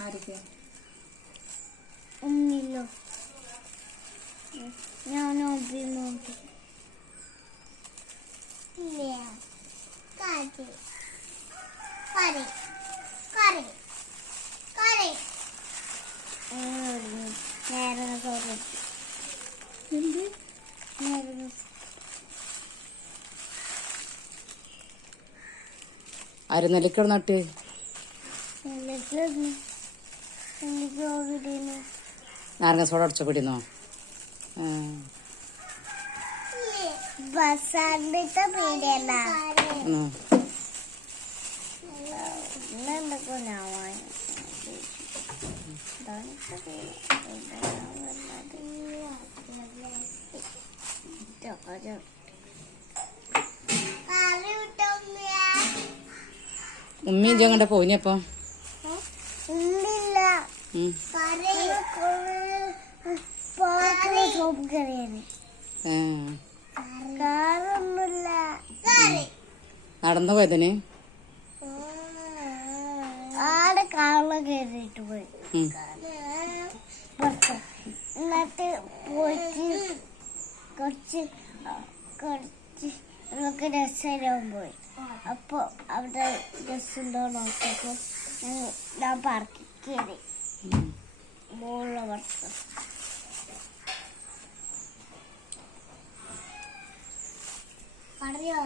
ആരൊക്കെ ഒന്നില്ലോ ഞാൻ നോക്കി നേരെ ചോറ്. എന്ത്? നേരെ അരനെല്ലിക്കട നട്ട് നാരങ്ങ സോഡ അടച്ച പിടിന്നോ ഉമ്മി ഇഞ്ചങ്ങണ്ട പോയിനിയപ്പോ നടന്നു പോയതിന് ആടെ കാറിൽ കയറിയിട്ട് പോയി എന്നിട്ട് പോയിട്ട് കുറച്ച് കുറച്ച് നമുക്ക് രസകരവും പോയി അപ്പോൾ അവിടെ രസം ഉണ്ടോ നോക്കിയപ്പോൾ ഞാൻ പാർക്കിൽ കയറി மோரில் வறுத்து கடையா